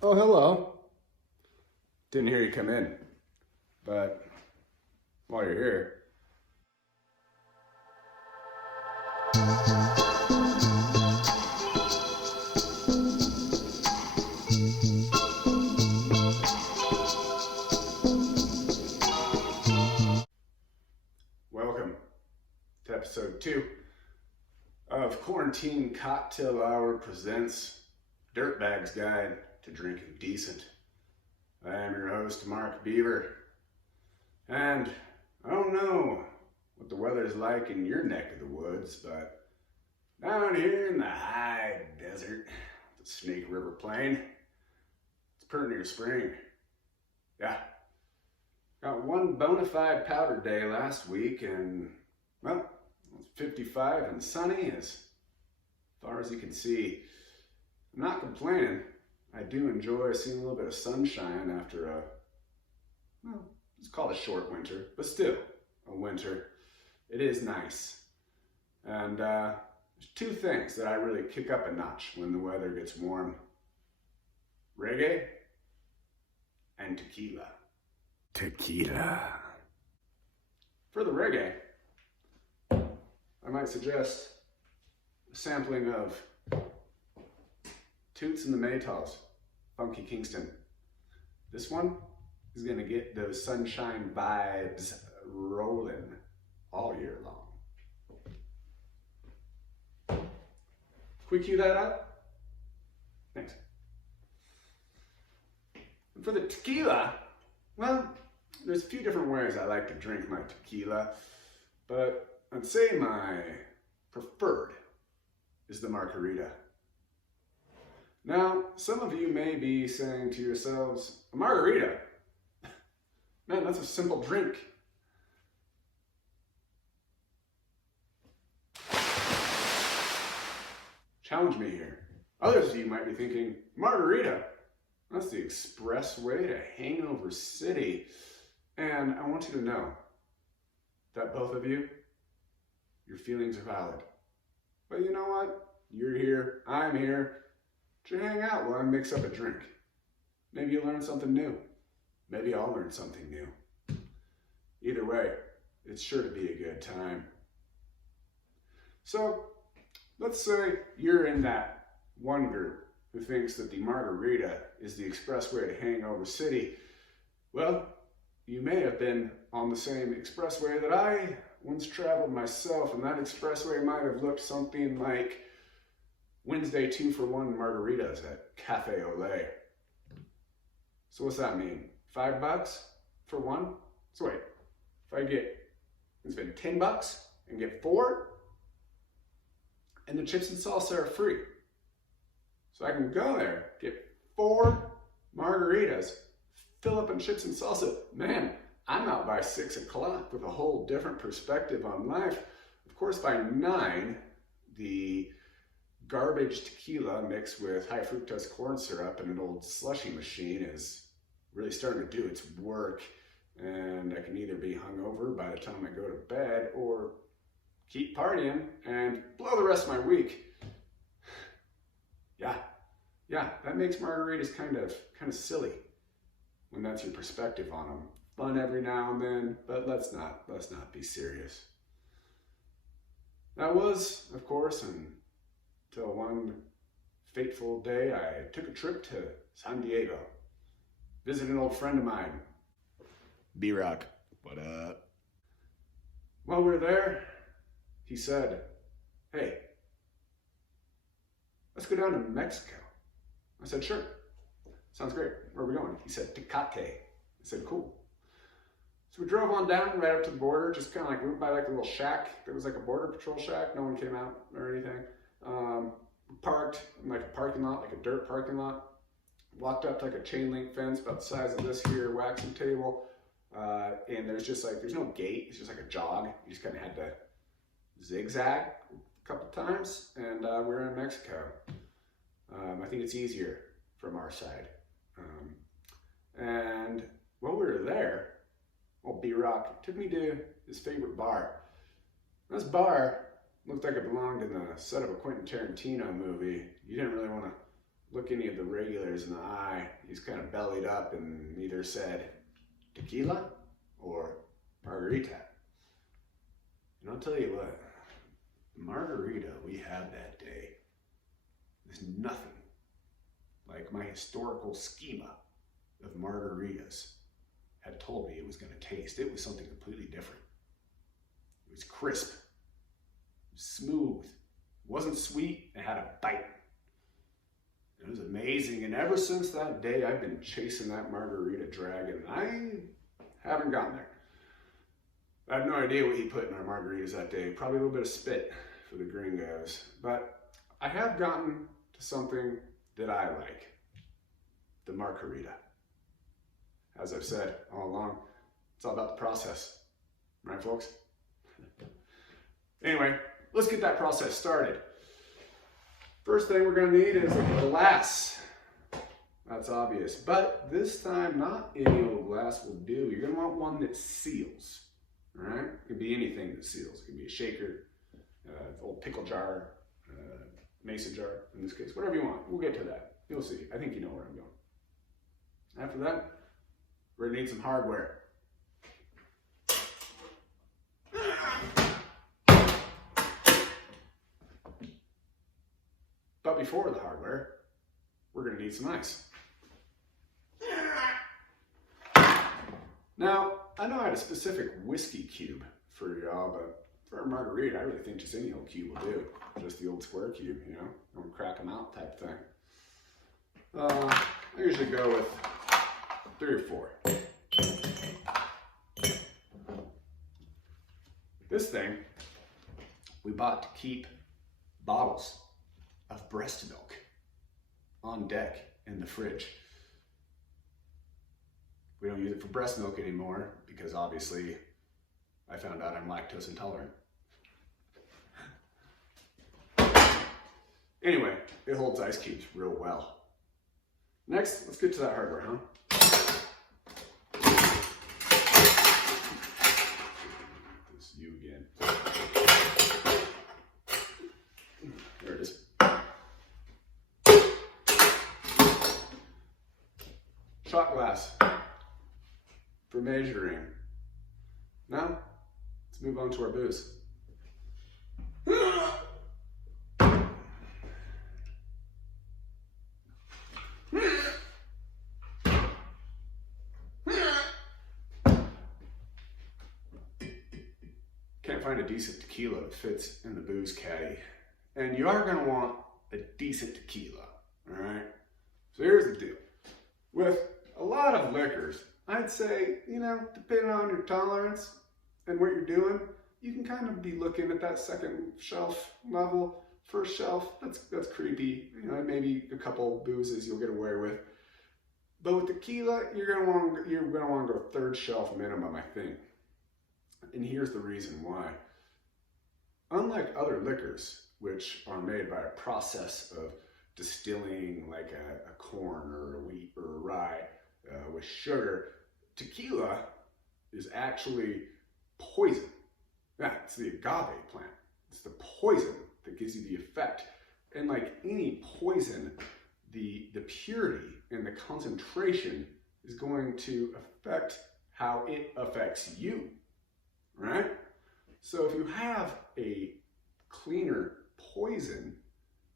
Oh, hello. Didn't hear you come in, but while you're here, welcome to episode 2 of Quarantine Cocktail Hour presents Dirtbag's Guide to Drinking Decent. I am your host, Mark Beaver, and I don't know what the weather's like in your neck of the woods, but down here in the high desert, the Snake River Plain, it's pretty near spring. Yeah, got one bona fide powder day last week, and well, it's 55 and sunny as far as you can see. I'm not complaining. I do enjoy seeing a little bit of sunshine after a, well, it's called a short winter, but still a winter. It is nice. And there's two things that I really kick up a notch when the weather gets warm: reggae and tequila. Tequila. For the reggae, I might suggest a sampling of Toots and the Maytals, Funky Kingston. This one is gonna get those sunshine vibes rolling all year long. Can we cue that up? Thanks. And for the tequila, well, there's a few different ways I like to drink my tequila, but I'd say my preferred is the Markarita. Now, some of you may be saying to yourselves, a margarita? Man, that's a simple drink. Challenge me here. Others of you might be thinking, margarita? That's the express way to Hangover City. And I want you to know that both of you, your feelings are valid. But you know what? You're here, I'm here to hang out while I mix up a drink. Maybe you learn something new. Maybe I'll learn something new. Either way, it's sure to be a good time. So, let's say you're in that one group who thinks that the margarita is the expressway to Hangover City. Well, you may have been on the same expressway that I once traveled myself, and that expressway might have looked something like Wednesday 2-for-1 margaritas at Cafe Olay. So what's that mean? $5 for one? So wait, if I spend $10 and get 4, and the chips and salsa are free. So I can go there, get 4 margaritas, fill up on chips and salsa. Man, I'm out by 6 o'clock with a whole different perspective on life. Of course, by 9, the garbage tequila mixed with high fructose corn syrup and an old slushy machine is really starting to do its work. And I can either be hungover by the time I go to bed or keep partying and blow the rest of my week. Yeah, that makes margaritas kind of silly when that's your perspective on them. Fun every now and then, but let's not be serious. That was, of course, until one fateful day I took a trip to San Diego, visit an old friend of mine, B-Rock. What up? While we were there, he said, hey, let's go down to Mexico. I said, sure. Sounds great. Where are we going? He said, Tecate. I said, cool. So we drove on down right up to the border, just kind of like went by like a little shack. There was like a border patrol shack. No one came out or anything. Parked in like a parking lot, like a dirt parking lot. Walked up to like a chain link fence about the size of this here waxing table. And there's no gate. It's just like a jog. You just kind of had to zigzag a couple times. And we're in Mexico. I think it's easier from our side. And while we were there, old B-Rock took me to his favorite bar. This bar looked like it belonged in the set of a Quentin Tarantino movie. You didn't really want to look any of the regulars in the eye, he's kind of bellied up and either said tequila or margarita. And I'll tell you what, the margarita we had that day is nothing like my historical schema of margaritas had told me it was going to taste. It was something completely different. It was crisp, it was smooth, it wasn't sweet, it had a bite. It was amazing, and ever since that day, I've been chasing that margarita dragon. I haven't gotten there. I have no idea what he put in our margaritas that day. Probably a little bit of spit for the gringos. But I have gotten to something that I like, the Markarita. As I've said all along, it's all about the process. Right, folks? Anyway, let's get that process started. First thing we're going to need is a glass. That's obvious. But this time, not any old glass will do. You're going to want one that seals. All right? It can be anything that seals. It can be a shaker, old pickle jar, mason jar in this case. Whatever you want. We'll get to that. You'll see. I think you know where I'm going. After that, we're going to need some hardware. But before the hardware, we're going to need some ice. Now, I know I had a specific whiskey cube for y'all, but for a margarita, I really think just any old cube will do. Just the old square cube, you know? Don't crack them out type thing. I usually go with 3 or 4. This thing we bought to keep bottles of breast milk on deck in the fridge. We don't use it for breast milk anymore because obviously I found out I'm lactose intolerant. Anyway, it holds ice cubes real well. Next, let's get to that hardware, huh? This you again. There it is. Shot glass for measuring. Now, let's move on to our booze. Can't find a decent tequila that fits in the booze caddy. And you are going to want a decent tequila, all right? So here's the deal. With a lot of liquors, I'd say, you know, depending on your tolerance and what you're doing, you can kind of be looking at that second shelf level. First shelf, that's creepy. You know, maybe a couple boozes you'll get away with. But with tequila, you're gonna want to go third shelf minimum, I think. And here's the reason why. Unlike other liquors, which are made by a process of distilling like a corn or a wheat or a rye with sugar, tequila is actually poison. Yeah, it's the agave plant. It's the poison that gives you the effect. And like any poison, the purity and the concentration is going to affect how it affects you, right? So if you have a cleaner poison,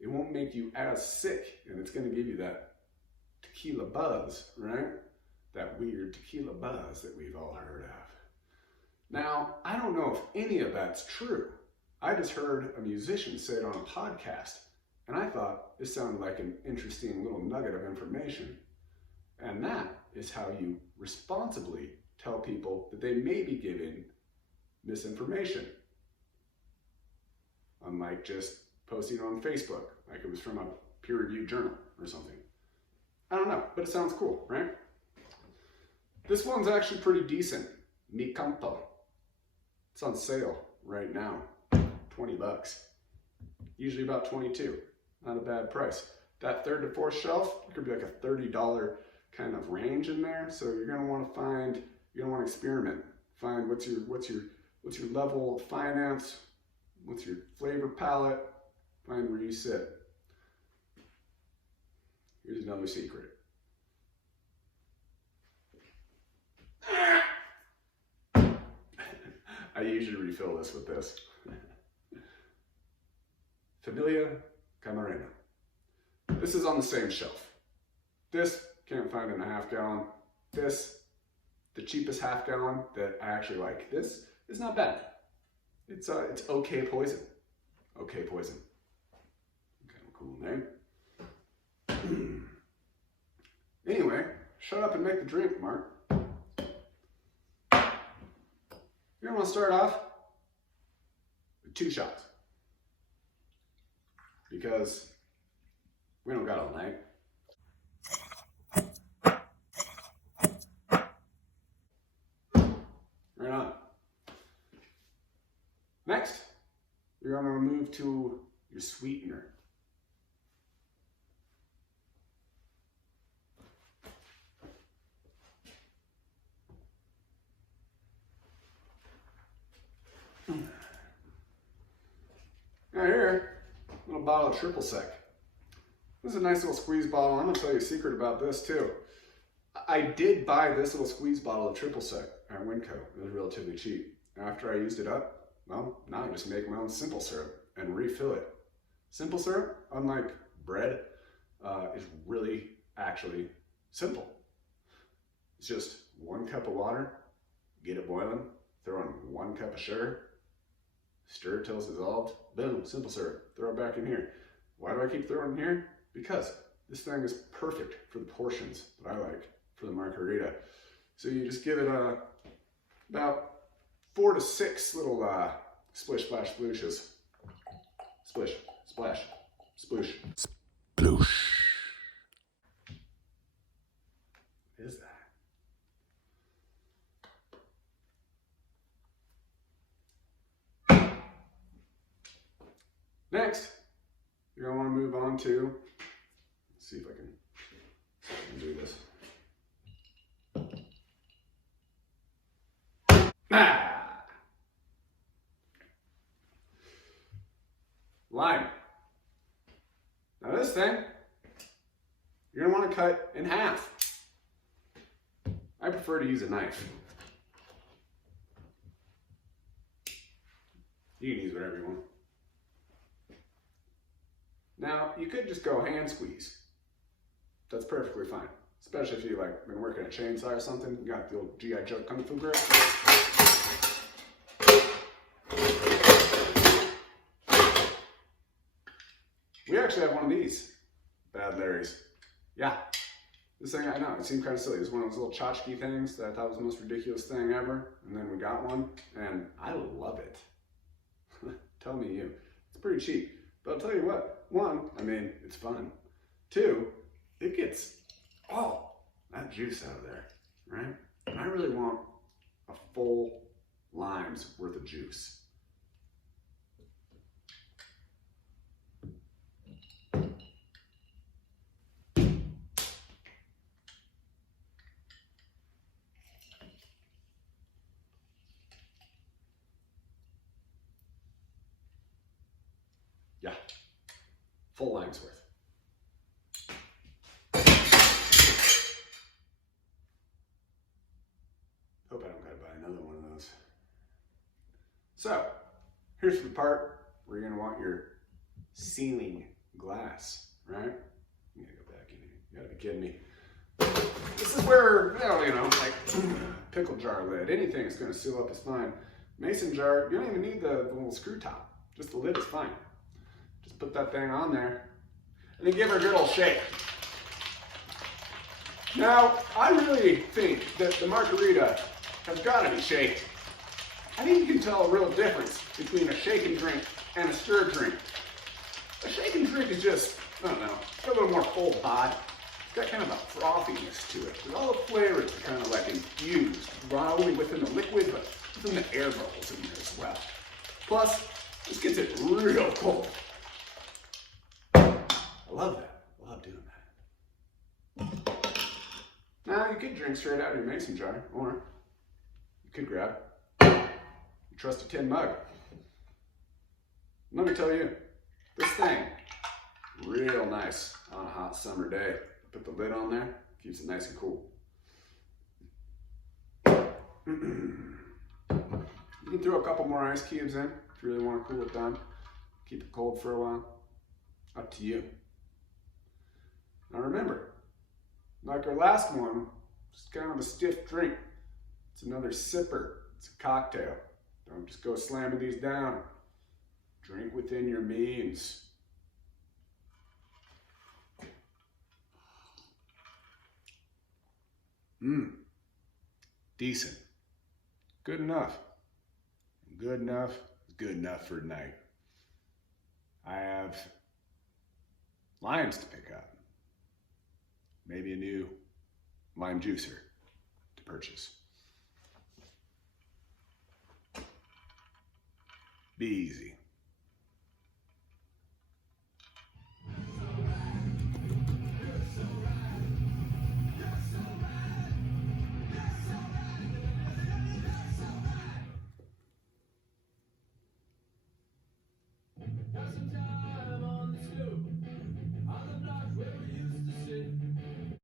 it won't make you as sick, and it's going to give you that tequila buzz, right? That weird tequila buzz that we've all heard of. Now, I don't know if any of that's true. I just heard a musician say it on a podcast, and I thought this sounded like an interesting little nugget of information. And that is how you responsibly tell people that they may be giving misinformation. Unlike just posting it on Facebook, like it was from a peer-reviewed journal or something. I don't know, but it sounds cool, right? This one's actually pretty decent. Mi Canto. It's on sale right now. 20 bucks. Usually about 22. Not a bad price. That third to fourth shelf, it could be like a $30 kind of range in there. So you're gonna want to experiment. Find what's your level of finance, what's your flavor palette, find where you sit. Here's another secret. I usually refill this with this. Familia Camarena. This is on the same shelf. This, can't find in a half gallon. This, the cheapest half gallon that I actually like. This is not bad. It's okay poison. Okay poison. Kind of a cool name. Anyway, shut up and make the drink, Mark. You're gonna want to start off with 2 shots. Because we don't got all night. Right on. Next, you're going to move to your sweetener. Now here, a little bottle of triple sec. This is a nice little squeeze bottle. I'm going to tell you a secret about this too. I did buy this little squeeze bottle of triple sec at Winco. It was relatively cheap. After I used it up, well, now I just make my own simple syrup and refill it. Simple syrup, unlike bread, is really actually simple. It's just 1 cup of water, get it boiling, throw in 1 cup of sugar, stir till it's dissolved, boom, simple syrup, throw it back in here. Why do I keep throwing it in here? Because this thing is perfect for the portions that I like for the Markarita. So you just give it about 4 to 6 little splish, splash, splooshes. Splish, splash, sploosh. Sploosh. What is that? Next, you're going to want to move on to, let's see if I can do this. Lime. Now this thing, you're going to want to cut in half. I prefer to use a knife. You can use whatever you want. Now, you could just go hand squeeze. That's perfectly fine. Especially if you like been working a chainsaw or something. You got the old G.I. Joe Kung Fu grip. We actually have one of these Bad Larry's. Yeah. This thing, I know, it seemed kind of silly. It's one of those little tchotchke things that I thought was the most ridiculous thing ever. And then we got one, and I love it. Tell me you. It's pretty cheap. But I'll tell you what, 1, I mean, it's fun. 2, it gets all that juice out of there, right? And I really want a full lime's worth of juice. Yeah, full lime's worth. Hope I don't gotta buy another one of those. So, here's the part where you're gonna want your sealing glass, right? I'm gonna go back in here. You gotta be kidding me. This is where, you know, like pickle jar lid, anything that's gonna seal up is fine. Mason jar, you don't even need the little screw top. Just the lid is fine. Just put that thing on there and then give her a good old shake. Now, I really think that the Markarita has got to be shaked. I think you can tell a real difference between a shaken drink and a stirred drink. A shaken drink is just, I don't know, got a little more full body. It's got kind of a frothiness to it. But all the flavors are kind of like infused, not only within the liquid, but within the air bubbles in there as well. Plus, this gets it real cold. I love that. I love doing that. Now, you could drink straight out of your mason jar, or you could grab your trusty tin mug. Let me tell you, this thing, real nice on a hot summer day. Put the lid on there, keeps it nice and cool. You can throw a couple more ice cubes in if you really want to cool it down. Keep it cold for a while. Up to you. Now remember, like our last one, it's kind of a stiff drink. It's another sipper. It's a cocktail. Don't just go slamming these down. Drink within your means. Decent. Good enough. Good enough is good enough for tonight. I have limes to pick up. Maybe a new lime juicer to purchase. Be easy.